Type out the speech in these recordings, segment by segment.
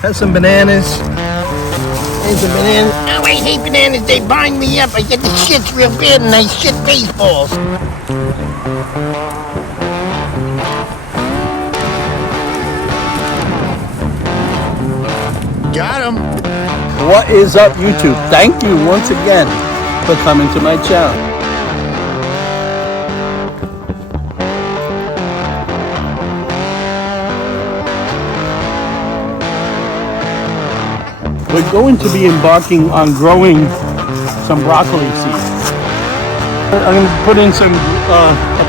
Has some bananas. And some bananas. Oh, I hate bananas. They bind me up. I get the shits real bad and I shit baseballs. Got him. What is up, YouTube? Thank you once again for coming to my channel. We're going to be embarking on growing some broccoli seeds. I'm going to put in some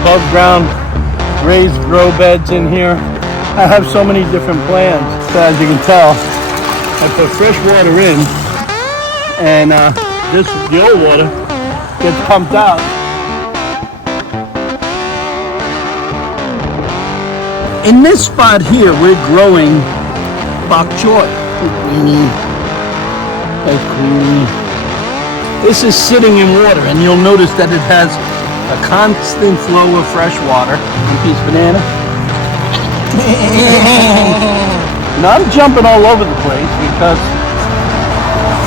above ground raised grow beds in here. I have so many different plants. So as you can tell, I put fresh water in, and the old water gets pumped out. In this spot here, we're growing bok choy. That's cool. This is sitting in water, and you'll notice that it has a constant flow of fresh water. One piece of banana. Now I'm jumping all over the place because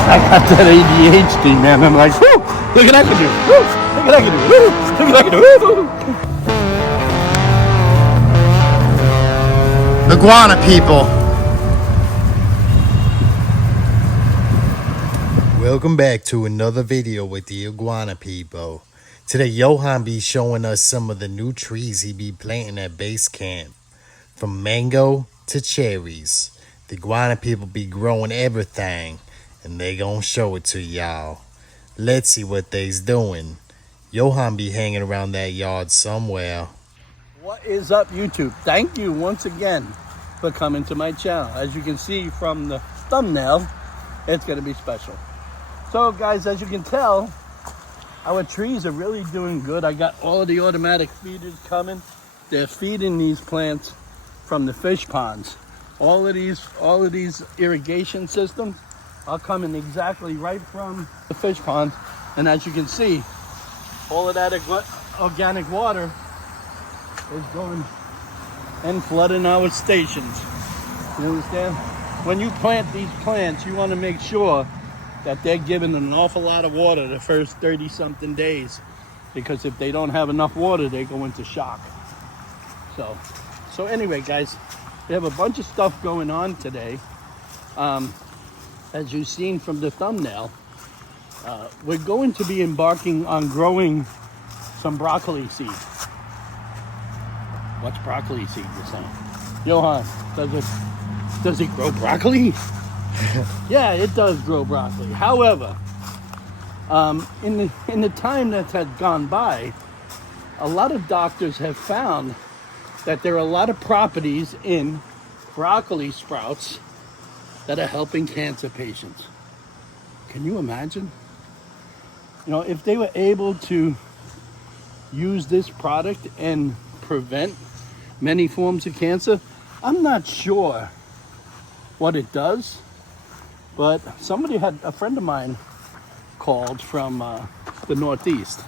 I got that ADHD, man. I'm like, whoo, look at that can do. Woo, look at that can do. Woo, look at that can do. Woo. Iguana People. Welcome back to another video with the Iguana People. Today Yohan be showing us some of the new trees he be planting at base camp. From mango to cherries. The Iguana People be growing everything, and they gonna show it to y'all. Let's see what they's doing. Yohan be hanging around that yard somewhere. What is up, YouTube? Thank you once again for coming to my channel. As you can see from the thumbnail, it's gonna be special. So guys, as you can tell, our trees are really doing good. I got all of the automatic feeders coming. They're feeding these plants from the fish ponds. All of these irrigation systems are coming exactly right from the fish ponds. And as you can see, all of that organic water is going and flooding our stations. You understand? When you plant these plants, you want to make sure that they're given an awful lot of water the first 30-something days, because if they don't have enough water, they go into shock. So anyway, guys, we have a bunch of stuff going on today. As you've seen from the thumbnail, we're going to be embarking on growing some broccoli seeds. What's broccoli seed, you're saying? Yohan, does it grow broccoli? Yeah, it does grow broccoli. However, in the time that had gone by, a lot of doctors have found that there are a lot of properties in broccoli sprouts that are helping cancer patients. Can you imagine? You know, if they were able to use this product and prevent many forms of cancer, I'm not sure what it does. But a friend of mine called from the Northeast,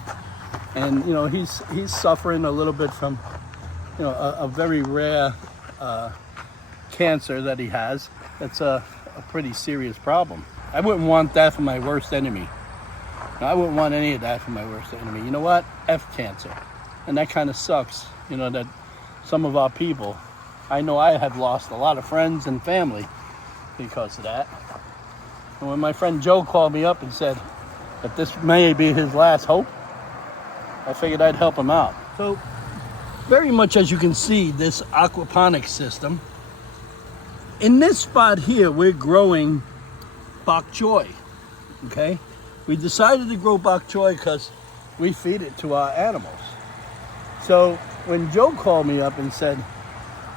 and you know he's suffering a little bit from a very rare cancer that he has. That's a pretty serious problem. I wouldn't want that for my worst enemy. I wouldn't want any of that for my worst enemy. You know what? F cancer, and that kind of sucks. You know that some of our people, I know I have lost a lot of friends and family because of that. And when my friend Joe called me up and said that this may be his last hope, I figured I'd help him out. So, very much as you can see, this aquaponics system. In this spot here, we're growing bok choy, okay? We decided to grow bok choy because we feed it to our animals. So, when Joe called me up and said,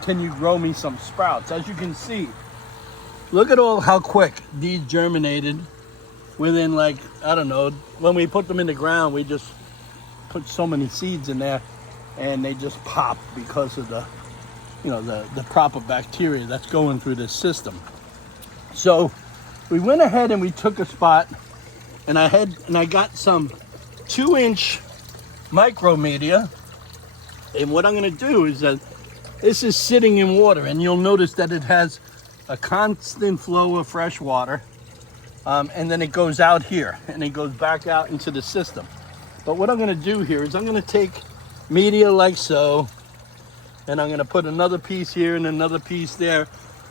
can you grow me some sprouts? As you can see, look at how quick these germinated within, like, I don't know, when we put them in the ground, we just put so many seeds in there and they just pop because of the proper bacteria that's going through this system. So we went ahead and we took a spot, and I got some 2-inch micromedia, and what I'm going to do is that this is sitting in water, and you'll notice that it has a constant flow of fresh water, and then it goes out here and it goes back out into the system. But what I'm going to do here is I'm going to take media like so, and I'm going to put another piece here and another piece there,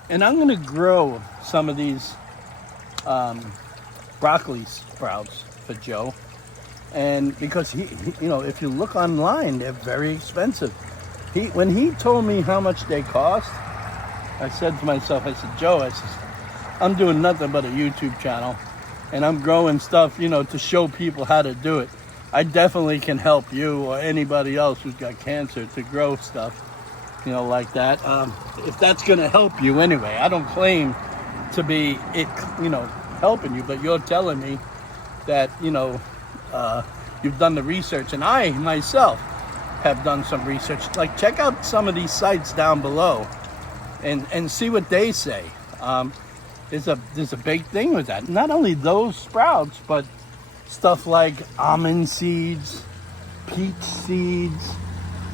and I'm going to grow some of these broccoli sprouts for Joe. And because he, you know, if you look online, they're very expensive. When he told me how much they cost, I said to myself, I said, Joe, I said, I'm doing nothing but a YouTube channel, and I'm growing stuff, you know, to show people how to do it. I definitely can help you or anybody else who's got cancer to grow stuff, you know, like that. If that's going to help you anyway. I don't claim to be it, you know, helping you, but you're telling me that, you know, you've done the research, and I myself have done some research. Like, check out some of these sites down below and see what they say. There's a big thing with that. Not only those sprouts, but stuff like almond seeds, peach seeds.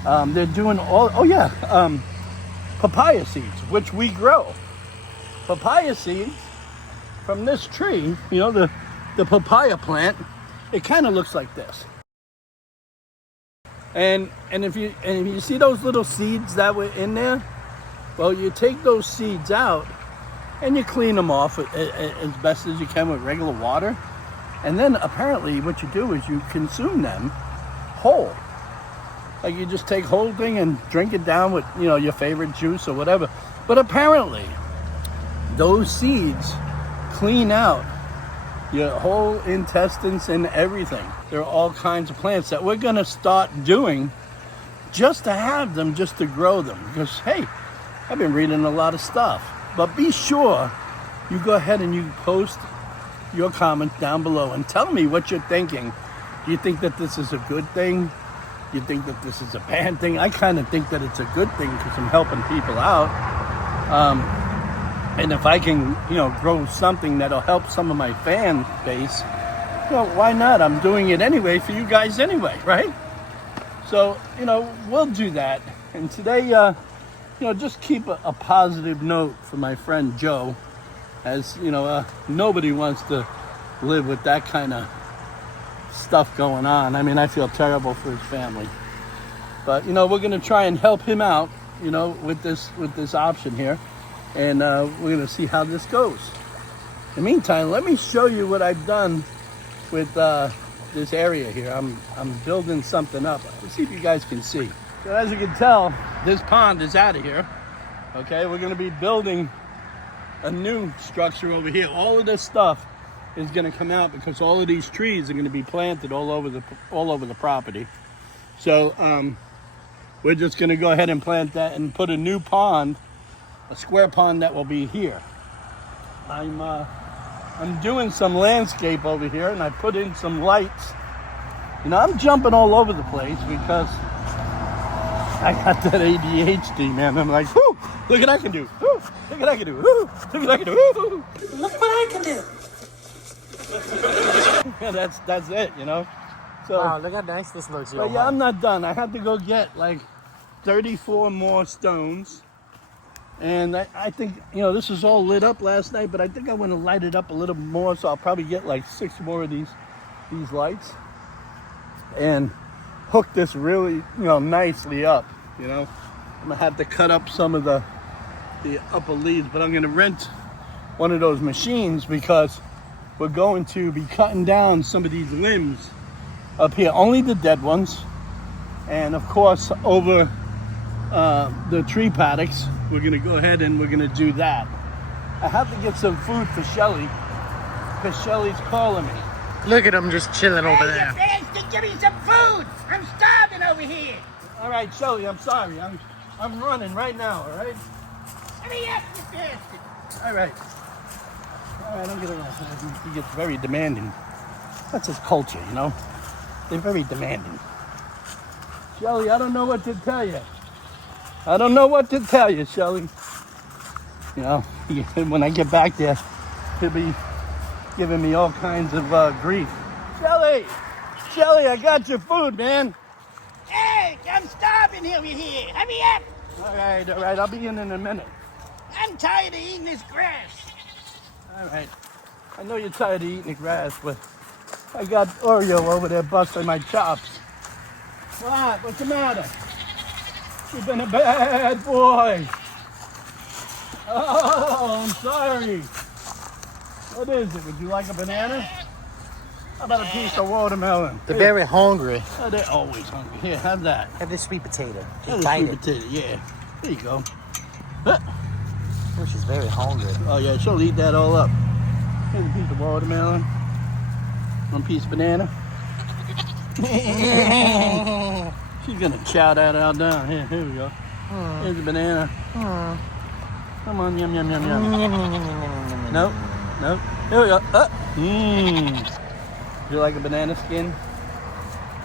They're doing papaya seeds, which we grow. Papaya seeds from this tree, you know, the papaya plant, it kind of looks like this. And if you see those little seeds that were in there, well, you take those seeds out and you clean them off as best as you can with regular water. And then apparently what you do is you consume them whole. Like, you just take whole thing and drink it down with, you know, your favorite juice or whatever. But apparently those seeds clean out your whole intestines and everything. There are all kinds of plants that we're gonna start doing just to have them, just to grow them. Because, hey, I've been reading a lot of stuff. But be sure you go ahead and you post your comments down below and tell me what you're thinking. Do you think that this is a good thing? Do you think that this is a bad thing? I kind of think that it's a good thing because I'm helping people out. And if I can, you know, grow something that'll help some of my fan base, well, why not? I'm doing it anyway for you guys anyway, right? So, you know, we'll do that. And today, you know, just keep a positive note for my friend Joe. As, you know, nobody wants to live with that kind of stuff going on. I mean, I feel terrible for his family. But, you know, we're going to try and help him out, you know, with this option here. And we're going to see how this goes. In the meantime, let me show you what I've done with this area here. I'm building something up. Let's see if you guys can see. So as you can tell, this pond is out of here. Okay, we're going to be building a new structure over here. All of this stuff is going to come out because all of these trees are going to be planted all over the property. So we're just going to go ahead and plant that and put a new pond, a square pond that will be here. I'm doing some landscape over here, and I put in some lights. You know, I'm jumping all over the place because I got that ADHD, man. I'm like, whoo, look what I can do. Whoo, look what I can do. Whoo, look what I can do. Whoo. Look what I can do. Yeah, that's it, you know. So, Wow, look how nice this looks. but yeah, I'm not done. I had to go get like 34 more stones. And I think, you know, this was all lit up last night, but I think I want to light it up a little more, so I'll probably get like 6 more of these lights and hook this really, you know, nicely up, you know. I'm gonna have to cut up some of the upper leaves, but I'm gonna rent one of those machines because we're going to be cutting down some of these limbs up here, only the dead ones, and of course over the tree paddocks, we're gonna go ahead and we're gonna do that. I have to get some food for Shelly because Shelly's calling me. Look at him just chilling over there. Hey, you fans, give me some food. I'm starving over here. All right, Shelly, I'm sorry. I'm running right now. All right. Hurry up, you bastard. All right. I'm gonna run. He gets very demanding. That's his culture, you know. They're very demanding. Shelly, I don't know what to tell you. I don't know what to tell you, Shelly. You know, when I get back there, he'll be giving me all kinds of grief. Shelly, I got your food, man. Hey, I'm starving over here. Hurry up. All right, I'll be in a minute. I'm tired of eating this grass. All right. I know you're tired of eating the grass, but I got Oreo over there busting my chops. What? What's the matter? You've been a bad boy. Oh, I'm sorry. What is it? Would you like a banana? How about a piece of watermelon? They're very hungry. Oh, they're always hungry. Here, have that. Have this sweet potato. Have Bite a sweet it. potato, yeah. There you go. Oh, she's very hungry. Oh, yeah, she'll eat that all up. Here's a piece of watermelon. One piece of banana. She's gonna chow that out down. Here we go. Here's a banana. Come on, yum, yum, yum, yum. Nope, nope. Here we go. Do you like a banana skin?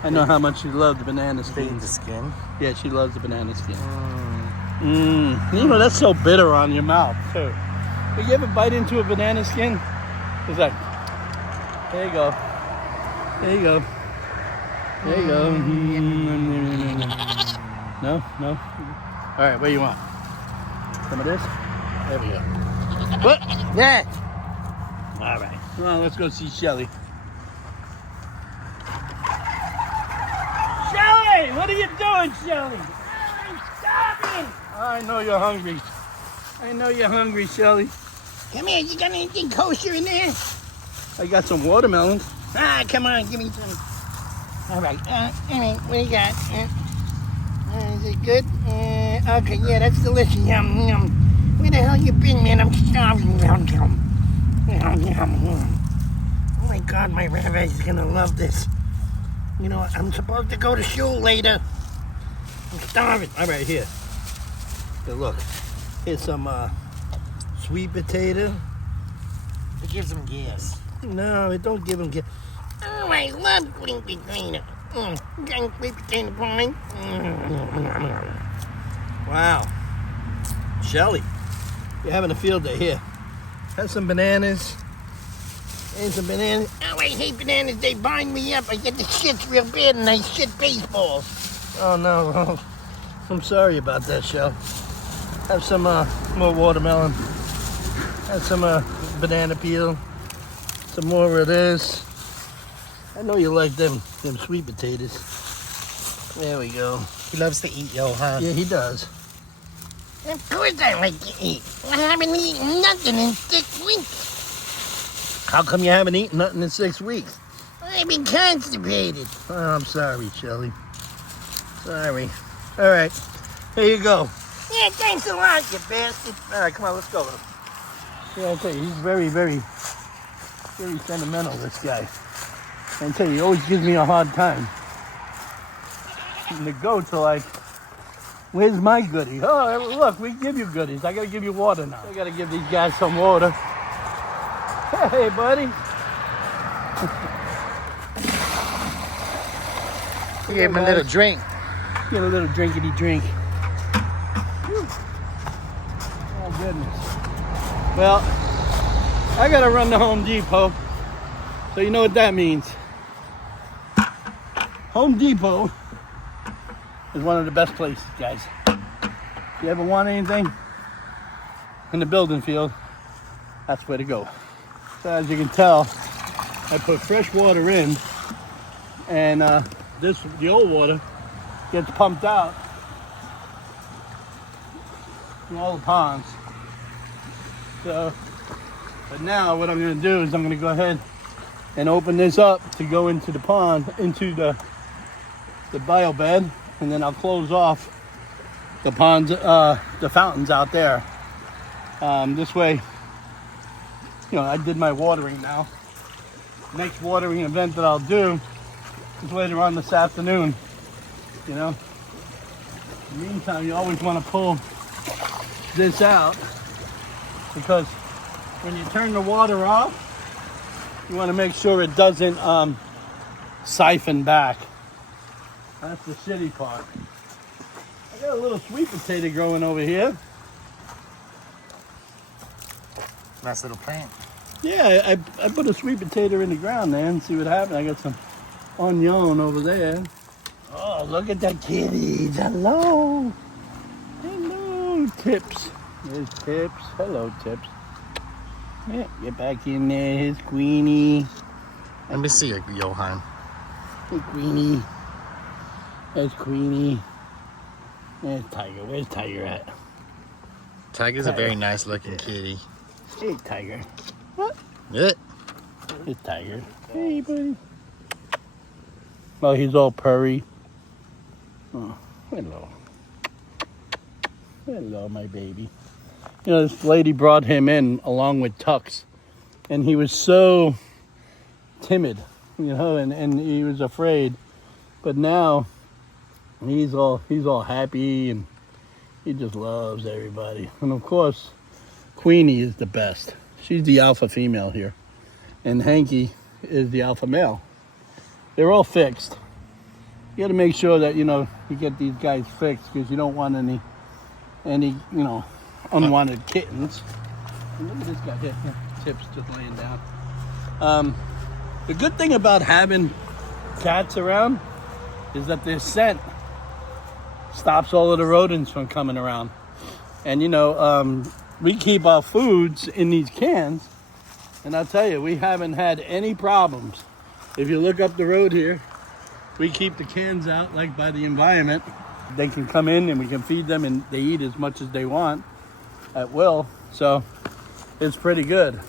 I know how much you love the banana skin. The skin. Yeah, she loves the banana skin. You know, that's so bitter on your mouth, too. But you ever bite into a banana skin? It's like, there you go. There you go. There you go. No, no. All right, what do you want? Some of this? There we go. What? Yeah. All right. Well, let's go see Shelly. Shelly, what are you doing, Shelly? I'm starving. I know you're hungry. I know you're hungry, Shelly. Come here, you got anything kosher in there? I got some watermelons. Ah, come on, give me some. All right, what do you got? Is it good? Okay, yeah, that's delicious. Yum, yum. Where the hell you been, man? I'm starving. Yum, yum. Yum, yum, yum. Oh my God, my rabbi is gonna love this. You know, I'm supposed to go to shul later. I'm starving. All right, here. Here, look. Here's some sweet potato. It gives them gas. No, it don't give them gas. Oh, I love sweet potato. Got sweet potato pie. Wow. Shelly, you're having a field day. Here. Have some bananas. And some bananas. Oh, I hate bananas. They bind me up. I get the shits real bad and I shit baseballs. Oh, no. I'm sorry about that, Shell. Have some more watermelon. Have some banana peel. Some more of this. I know you like them sweet potatoes. There we go. He loves to eat, Yohan. Yeah, he does. Of course I like to eat. I haven't eaten nothing in 6 weeks. How come you haven't eaten nothing in 6 weeks? I've been constipated. Oh, I'm sorry, Shelly. Sorry. All right. Here you go. Yeah, thanks a lot, you bastard. All right, come on, let's go. Yeah, I'll tell you, he's very, very, very sentimental, this guy. I tell you, he always gives me a hard time. And the goats are like, where's my goodie? Oh, look, we give you goodies. I gotta give you water now. I gotta give these guys some water. Hey, buddy. He gave him a little drink. Get a little drinkity drink. Whew. Oh, goodness. Well, I gotta run to Home Depot. So you know what that means. Home Depot is one of the best places, guys. If you ever want anything in the building field, that's where to go. So as you can tell, I put fresh water in, and the old water gets pumped out from all the ponds. So, but now what I'm going to do is I'm going to go ahead and open this up to go into the pond, into the bio bed, and then I'll close off the ponds, the fountains out there. This way, you know, I did my watering now. Next watering event that I'll do is later on this afternoon. You know, in the meantime, you always want to pull this out, because when you turn the water off, you want to make sure it doesn't siphon back. That's the shitty part. I got a little sweet potato growing over here. Nice little plant. Yeah, I put a sweet potato in the ground there and see what happened. I got some onion over there. Oh, look at that kitty. Hello. Hello, Tips. There's Tips. Hello, Tips. Yeah, get back in there. Here's Queenie. Let me see it, Yohan. Hey, Queenie. There's Queenie. There's Tiger. Where's Tiger at? Tiger's a very nice looking kitty. Hey, Tiger. What? Yeah. Here's Tiger. Hey, buddy. Oh, he's all purry. Oh, hello. Hello, my baby. You know, this lady brought him in along with Tux, and he was so timid, you know, and he was afraid. But now he's all happy, and he just loves everybody. And of course, Queenie is the best. She's the alpha female here, and Hanky is the alpha male. They're all fixed. You got to make sure that, you know, you get these guys fixed, because you don't want any you know, unwanted kittens. And look at this guy here. Tips just laying down. The good thing about having cats around is that their scent stops all of the rodents from coming around. And, you know, we keep our foods in these cans, and I'll tell you, we haven't had any problems. If you look up the road here, we keep the cans out like by the environment. They can come in and we can feed them, and they eat as much as they want at will. So it's pretty good.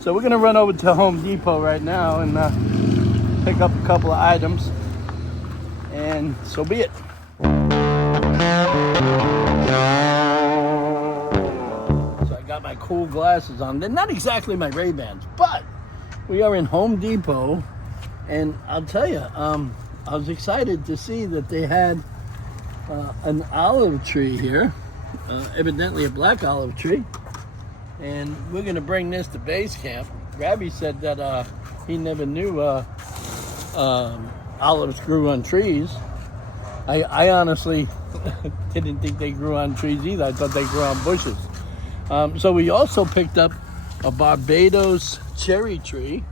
So we're gonna run over to Home Depot right now and pick up a couple of items, and so be it. So I got my cool glasses on. They're not exactly my Ray-Bans, but we are in Home Depot, and I'll tell you, I was excited to see that they had an olive tree here, evidently a black olive tree, and we're going to bring this to base camp. Rabbi said that he never knew olives grew on trees. I honestly didn't think they grew on trees either. I thought they grew on bushes. So we also picked up a Barbados cherry tree,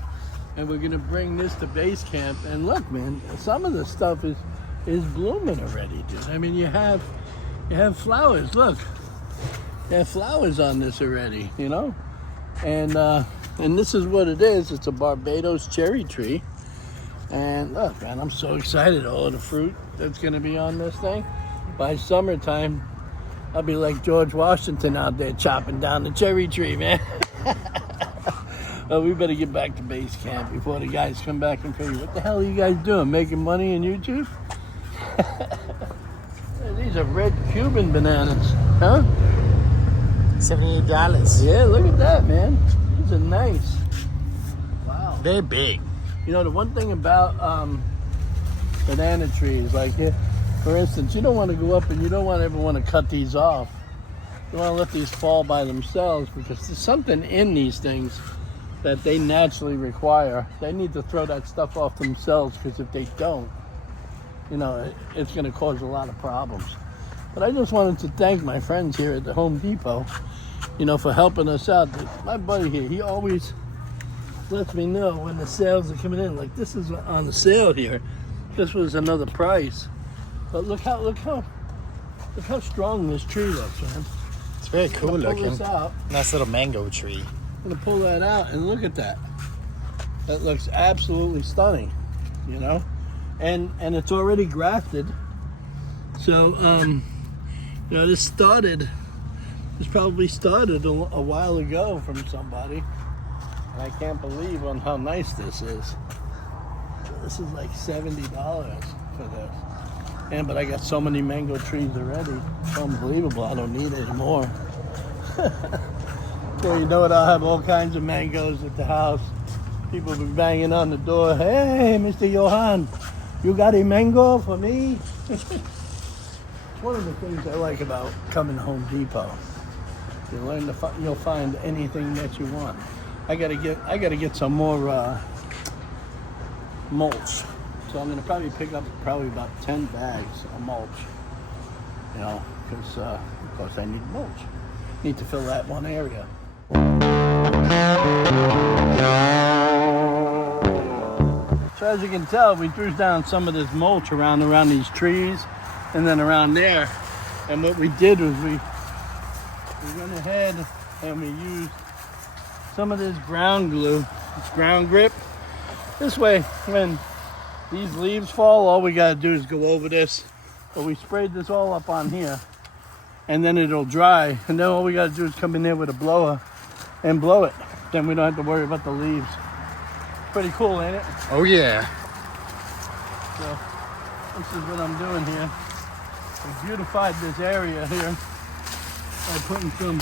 and we're gonna bring this to base camp. And look, man, some of the stuff is blooming already, dude. I mean, you have flowers. Look, you have flowers on this already, you know. And this is what it is. It's a Barbados cherry tree. And look, man, I'm so excited. All of the fruit that's gonna be on this thing. By summertime, I'll be like George Washington out there chopping down the cherry tree, man. Well, we better get back to base camp before the guys come back and figure, what the hell are you guys doing? Making money on YouTube? These are red Cuban bananas, huh? $78. Yeah, look at that, man. These are nice. Wow. They're big. You know, the one thing about banana trees, like, for instance, you don't want to go up and you don't ever want to cut these off. You want to let these fall by themselves, because there's something in these things that they naturally require. They need to throw that stuff off themselves, because if they don't, you know, it's going to cause a lot of problems. But I just wanted to thank my friends here at the Home Depot, you know, for helping us out. My buddy here, he always lets me know when the sales are coming in. Like, this is on the sale here. This was another price. But look how strong this tree looks, man. It's very cool looking. Pull this out. Nice little mango tree. I'm gonna pull that out and look at that. That looks absolutely stunning, you know, and it's already grafted. So you know, this probably started a while ago from somebody, and I can't believe on how nice this is. This is like $70 for this. And but I got so many mango trees already. It's unbelievable. I don't need any more. So you know what? I'll have all kinds of mangoes at the house. People will be banging on the door. Hey, Mr. Yohan, you got a mango for me? It's one of the things I like about coming to Home Depot. You learn to you'll find anything that you want. I gotta get some more mulch. So I'm gonna probably pick up about 10 bags of mulch. You know, because of course I need mulch. Need to fill that one area. So as you can tell, we threw down some of this mulch around these trees, and then around there. And what we did was we we went ahead and we used some of this ground glue, this ground grip. This way, when these leaves fall, all we gotta do is go over this. But we sprayed this all up on here, and then it'll dry. And then all we gotta do is come in there with a blower and blow it. Then we don't have to worry about the leaves. Pretty cool, ain't it? Oh yeah. So this is what I'm doing here. I beautified this area here by putting some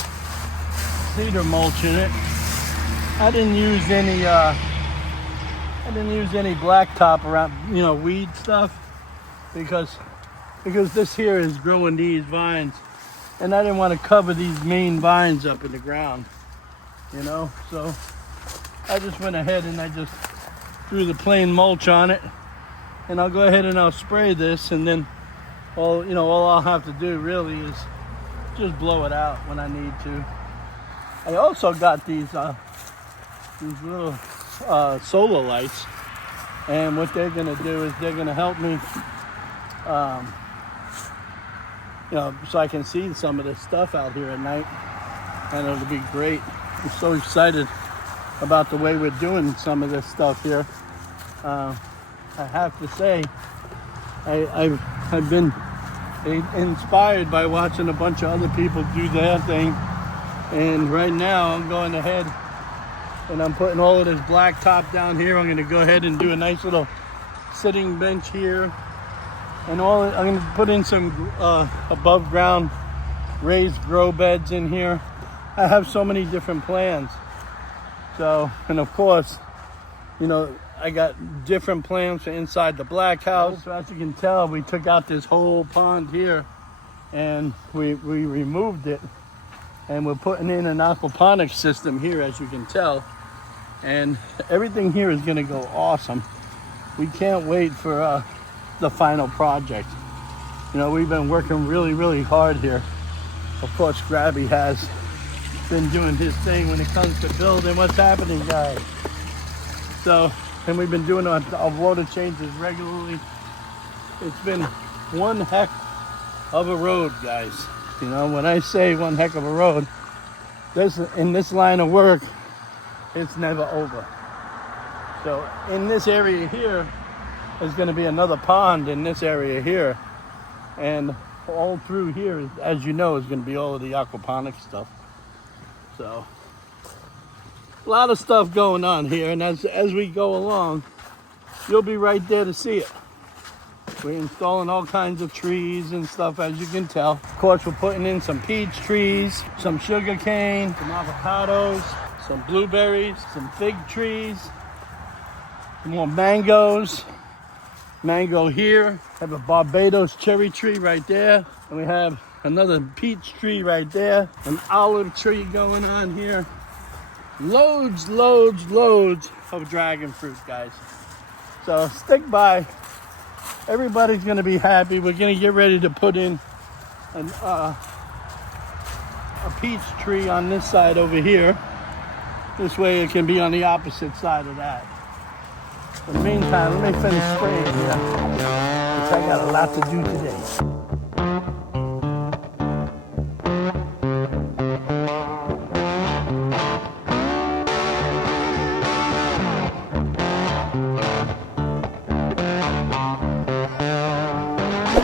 cedar mulch in it. I didn't use any blacktop around, weed stuff, because this here is growing these vines, and I didn't want to cover these main vines up in the ground, So I just went ahead and I just threw the plain mulch on it, and I'll go ahead and I'll spray this, and then all I'll have to do really is just blow it out when I need to. I also got these little solar lights, and what they're gonna do is they're gonna help me, so I can see some of this stuff out here at night, and it'll be great. I'm so excited about the way we're doing some of this stuff here. I have to say, I've been inspired by watching a bunch of other people do their thing, and right now I'm going ahead and I'm putting all of this black top down here. I'm going to go ahead and do a nice little sitting bench here, and I'm going to put in some above ground raised grow beds in here. I have so many different plans. So, and of course, I got different plans for inside the black house. So as you can tell, we took out this whole pond here and we removed it, and we're putting in an aquaponics system here, as you can tell. And everything here is gonna go awesome. We can't wait for the final project. We've been working really, really hard here. Of course, Grabby has been doing his thing when it comes to building. What's happening, guys? So, and we've been doing a water changes regularly. It's been one heck of a road, guys. When I say one heck of a road, in this line of work, it's never over. So in this area here, there's going to be another pond in this area here, and all through here, as you know, is going to be all of the aquaponics stuff. So a lot of stuff going on here, and as we go along, you'll be right there to see it. We're installing all kinds of trees and stuff, as you can tell. Of course, we're putting in some peach trees, some sugarcane, some avocados, some blueberries, some fig trees, some more mangoes. Mango here. Have a Barbados cherry tree right there. And we have another peach tree right there. An olive tree going on here. Loads of dragon fruit, guys. So stick by. Everybody's gonna be happy. We're gonna get ready to put in a peach tree on this side over here. This way it can be on the opposite side of that. In the meantime, let me finish spraying here, because I got a lot to do today.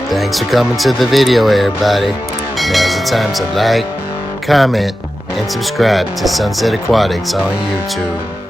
Thanks for coming to the video, everybody. Now's the time to like, comment, and subscribe to Sunset Aquatics on YouTube.